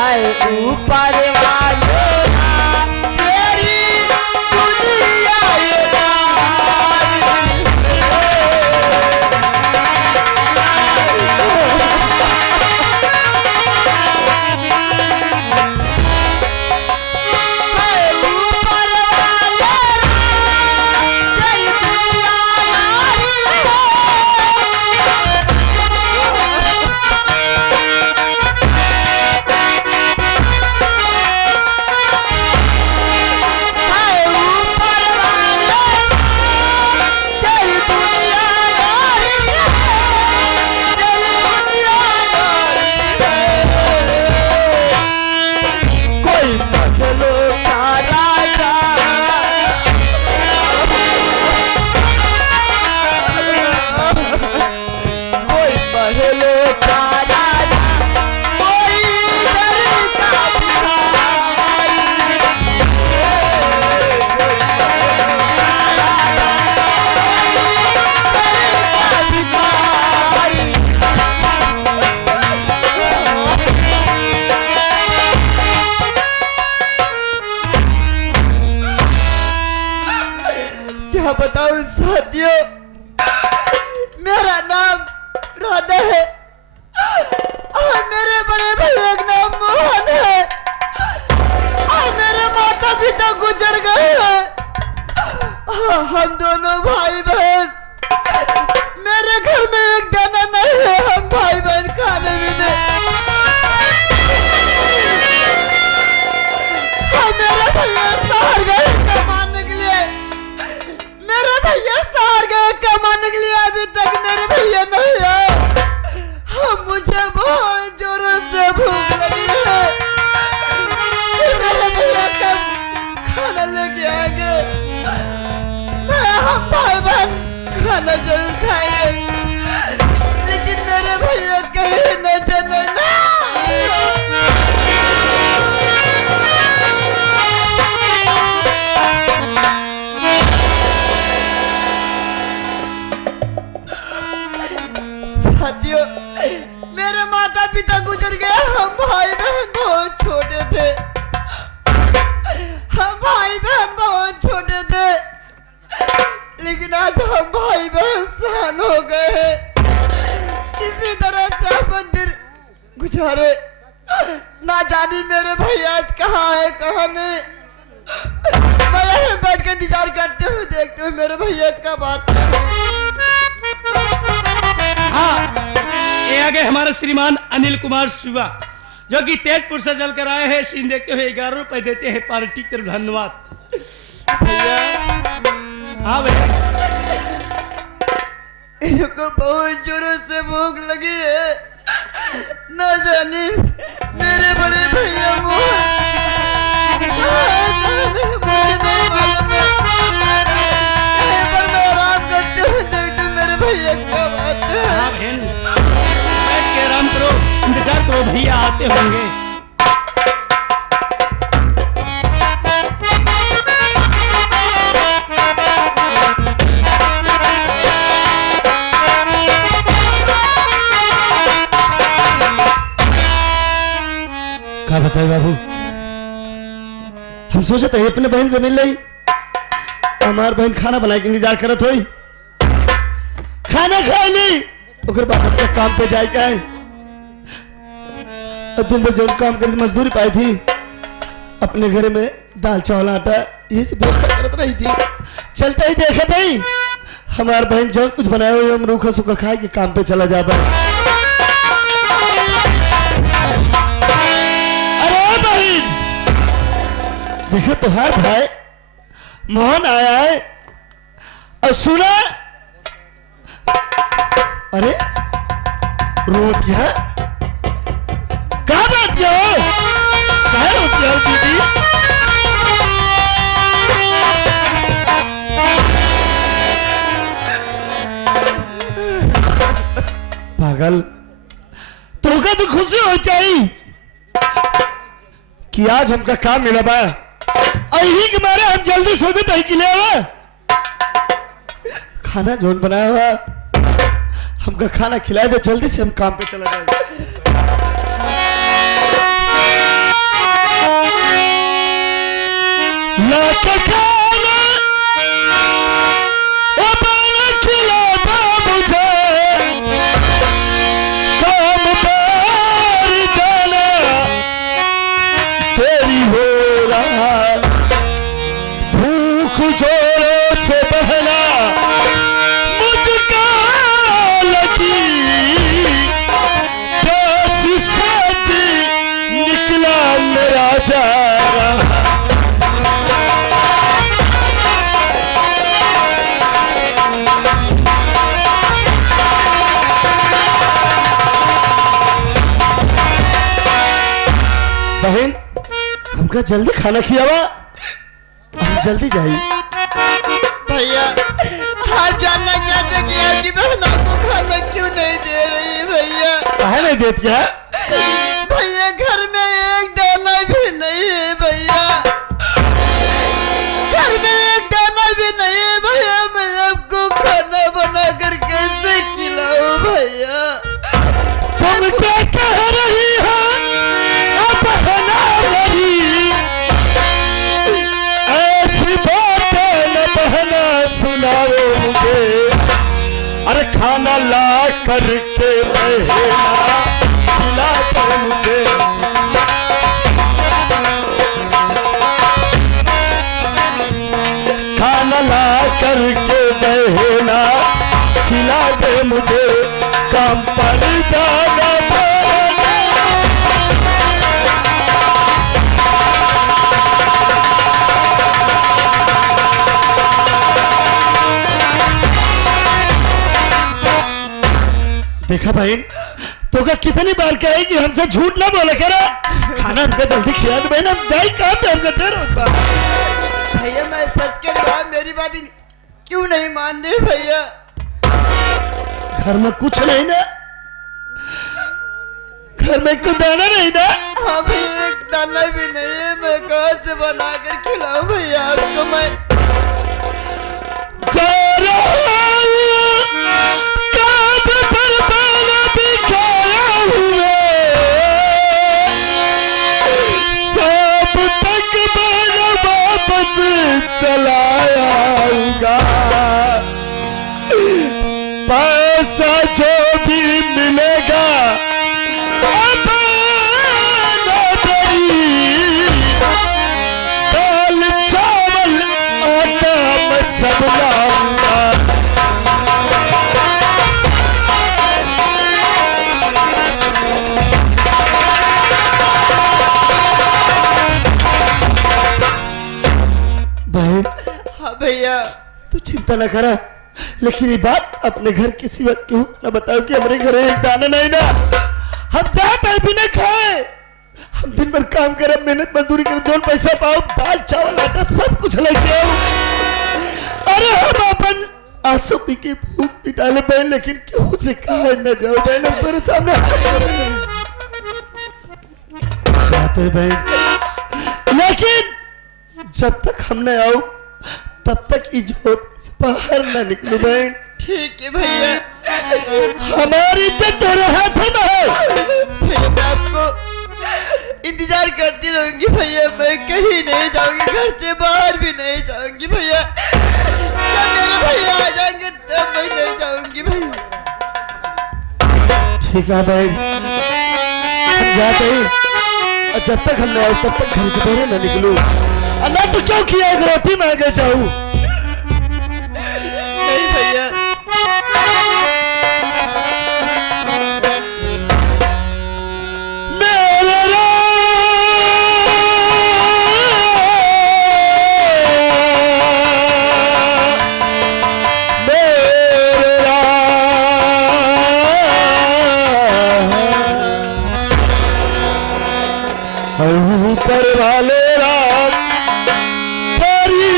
हाय ऊपर वाले तेरी दुनिया ये क्या बताऊं साथियों, मेरा नाम राधा है और मेरे बड़े भैया का नाम मोहन है और मेरे माता पिता गुजर गए हैं। हम दोनों भाई बहन, मेरे घर में एक दाना नहीं है, हम भाई बहन खाने भी नहीं। मेरे भैया शहर गए कमाने के लिए, मेरे भैया शहर गए कमाने के लिए, अभी तक मेरे भैया नहीं है। हम मुझे बहुत जोरों से भूख लगी है कि मेरे भैया कब खाना लेके आएंगे। हम भाई बहन खाना जरूर खाएंगे, लेकिन मेरे भैया कभी नजर नहीं साथियों, मेरे माता पिता गुजर गए, हम भाई बहन बहुत छोटे थे, हम भाई बहन बहुत छोटे थे, लेकिन आज हम भाई बहन सयान हो गए हैं। किसी तरह से मंदिर गुजारे, ना जाने मेरे भैया आज कहाँ है कहाँ नहीं। मैं यहीं बैठ कर इंतजार करते हुए देखते हुए मेरे भैया कब आते हैं। हाँ, ये आगे हमारे श्रीमान अनिल कुमार शिवा, जो कि तेजपुर से चल कर आए हैं। सीन देखते हुए 11 रुपए देते हैं पार्टी की तरफ। धन्यवाद भैया। हाँ भैया, इनको बहुत जोरों से भूख लगी है, न जाने मेरे बड़े भैया मुझे नहीं मालूम है। पर मैं आराम करते हुए देखते मेरे भैया कब आते हैं। हाँ बहन, बैठ के आराम करो, इंतजार करो, भैया आते होंगे। क्या बताए बाबू, हम सोचे थे अपने बहन से मिल रही, हमार बहन खाना बना के इंतजार करत होई, खाना खा ली, ओकर बाद अपने काम पे जाए का है। दिन भर जब काम करती मजदूरी पाई थी, अपने घर में दाल चावल आटा ये सब व्यवस्था करत रही थी। चलते ही देखा नहीं हमार बहन जो कुछ बनाए हुए हम रूखा सूखा खाए के काम पे चला जा पाए। देखो तुहार भाई मोहन आया है और सुना, अरे रोत क्या, कहा बात क्या हो, कहा रोत क्या हो दीदी। पागल, तो तो खुशी हो चाहिए कि आज हमका काम मिला बा, यही के मारे हम जल्दी सोचे तही के लिए खाना जोन बनाया हुआ हमका खाना खिलाए दे, जल्दी से हम काम पे चला जाएंगे। लाके खाना ओ बना खिलाता मुझे काम पर जाना तेरी हो रहा भूख जोरों से बहना मुझको लगी प्यास साथी निकला मेरा जा रहा बहन हमका जल्दी खाना खिलावा हम जल्दी जाई भैया आप जानना चाहते कि आपकी बहन आपको खाना क्यों नहीं दे रही भैया? काहे नहीं देती है भैया घर में एक दाना भी नहीं है भैया, घर में एक दाना भी नहीं है भैया। मैं आपको खाना बना कर कैसे खिलाऊं भैया? तुम क्या कह रही हो बहना मेरी ऐसी बातें न बहना सुनाओ मुझे। अरे खाना ला करके बहना खिला कर मुझे खाना ला करके बहना खिला दे मुझे काम पर जाना देखा बहन तो का कितनी बार कहे कि हमसे झूठ ना बोले करा खाना हमका जल्दी खिला दे बहन हम जाए काम पे हमका देर होता भैया मैं सच कह रहा हूं, मेरी बात क्यों नहीं मान रहे भैया? घर में कुछ नहीं ना, घर में कुछ दाना नहीं ना। हाँ भैया एक दाना भी नहीं है, मैं कहाँ से बना कर खिलाऊं भैया आपको? मैं जा रहा हूं, कांध पर बाला बिछाया हुआ, सब तक मैं वापस चला आऊंगा। पैसा जो भी मिलेगा दाल चावल आटा मैं सब लाऊंगा। बहन हाँ भैया तू चिंता न करा, लेकिन ये बात अपने घर किसी वक्त क्यों न बताओ कि हमारे घर एक दाना नहीं ना। हम जाते भी नहीं खाए, हम दिन भर काम करे मेहनत मजदूरी करे जो पैसा पाओ दाल चावल आटा सब कुछ लेके आओ। अरे हम अपन आंसू पी के भूख मिटा ले बहन, लेकिन क्यों से कहा न जाओ बहन, हम तेरे सामने जाते बहन, लेकिन जब तक हम न आओ तब तक इज्जत से बाहर न निकलो बहन। ठीक है भैया, हमारी इज्जत तेरे हाथ में है। भैया मैं आपको इंतजार करती रहूंगी भैया, मैं कहीं नहीं जाऊंगी, घर से बाहर भी नहीं जाऊंगी भैया। जब मेरे भैया आ जाएंगे तब मैं नहीं जाऊंगी भैया। ठीक है भाई हम जाते ही, और जब तक हम न आओ तब तक घर से बाहर न निकलो। और ना तो क्यों किया एक रोटी मांगे जाऊं? नहीं भैया ऊपर वाले राम तेरी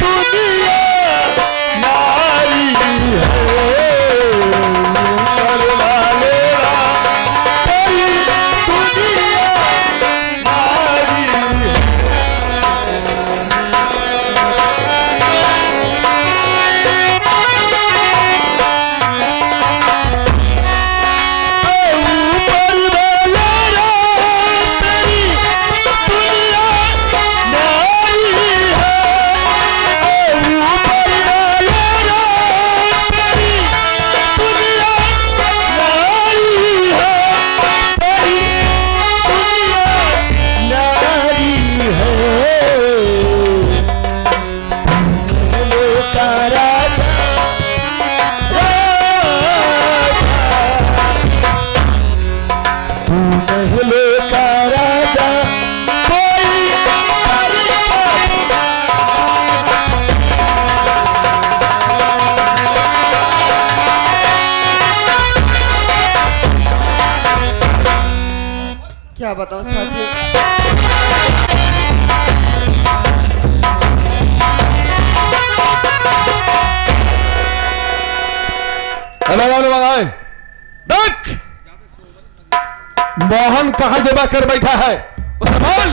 दुनिया मारी है। ऊपर वाले राम तेरी दुनिया मारी है। ऊपर वाले राम तेरी दुनिया क्या बताऊं साथियों। देख मोहन कहां जमा कर बैठा है उसे बोल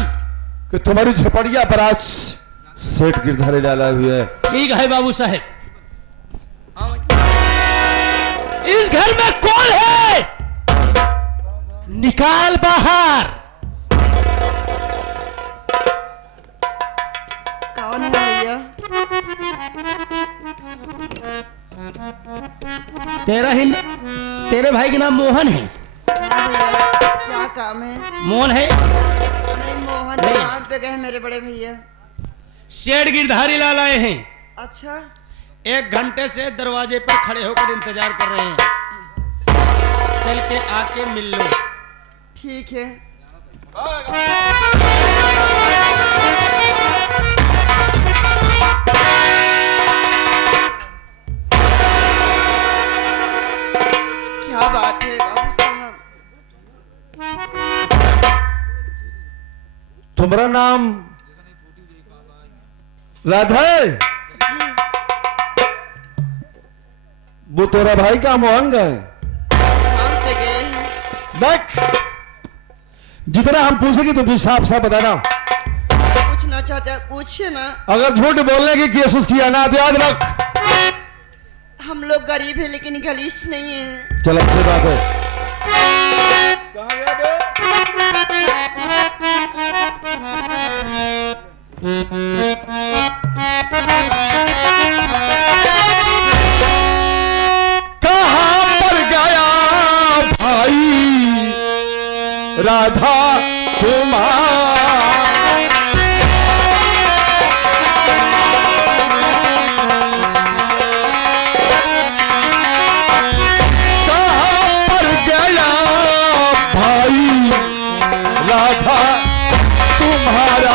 कि तुम्हारी झपड़िया पर आज सेठ गिरधारी लाला हुई है। ठीक है बाबू साहेब। इस घर में कौन है? निकाल बाहर। कौन है भैया? तेरे भाई का नाम मोहन है। हाँ भैया, क्या काम है? मोहन है? नहीं, मोहन नहीं। काम पे गए मेरे बड़े भैया। सेठ गिरधारी लाल आए हैं। अच्छा, 1 घंटे से दरवाजे पर खड़े होकर इंतजार कर रहे हैं। चल के आके मिल लो। ठीक है। क्या बात है बाबू साहब? तुम्हारा नाम राधा है? जी, वो तेरा भाई का मोहन गए। काम पे गए हैं। देख जितना हम पूछेंगे तो भी साफ साफ बताना। क्या पूछना चाहते हैं पूछिए ना। अगर झूठ बोलने की कोशिश किया ना तो याद रख। हम लोग गरीब हैं लेकिन गलीस नहीं है। चल अच्छी बात है। कहां पर गया भाई राधा तुम्हारा? तुम्हारा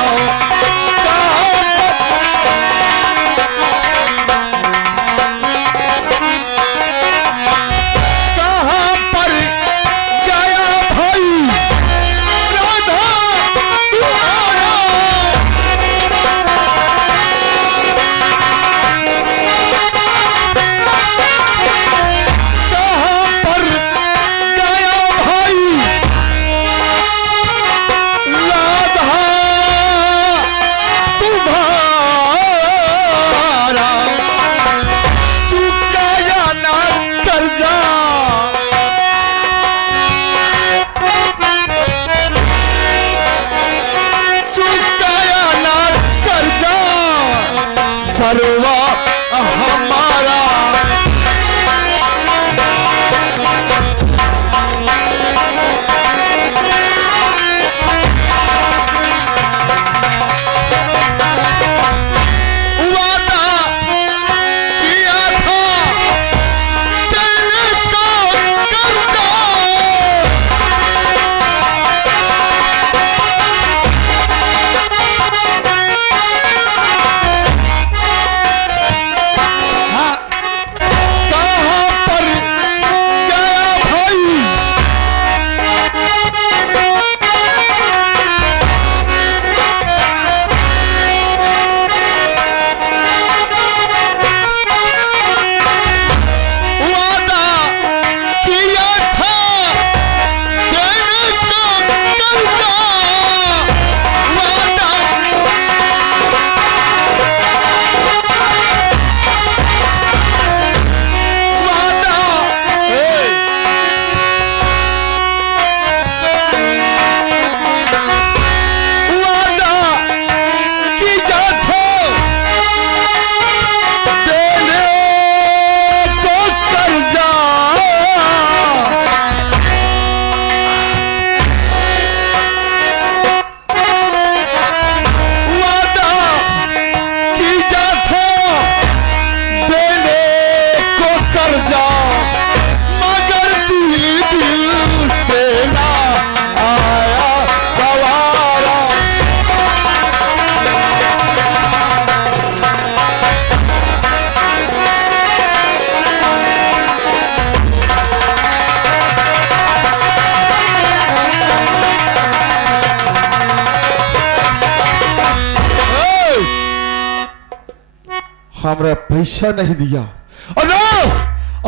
हमरा पैसा नहीं दिया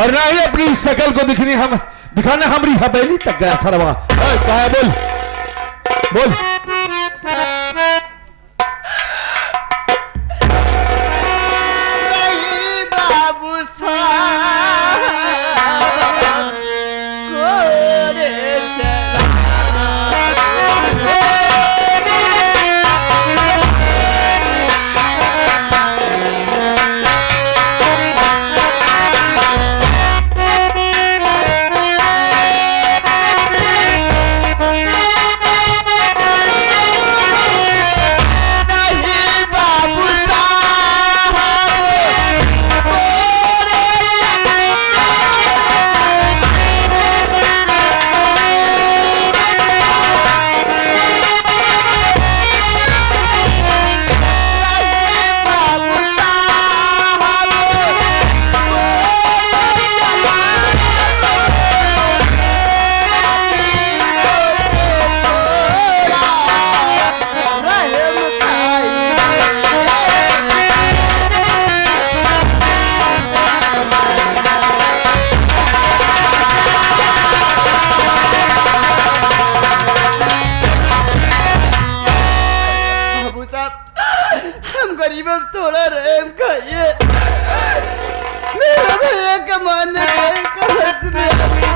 और ना ही अपनी शकल को दिखाने हमारी हवेली तक गया सरवा। कहा है बोल बोल। नहीं बाबू साहब कोरे चला गरीबों थोड़ा रहम खाइए। मेरा भैया कमाने गए कलश में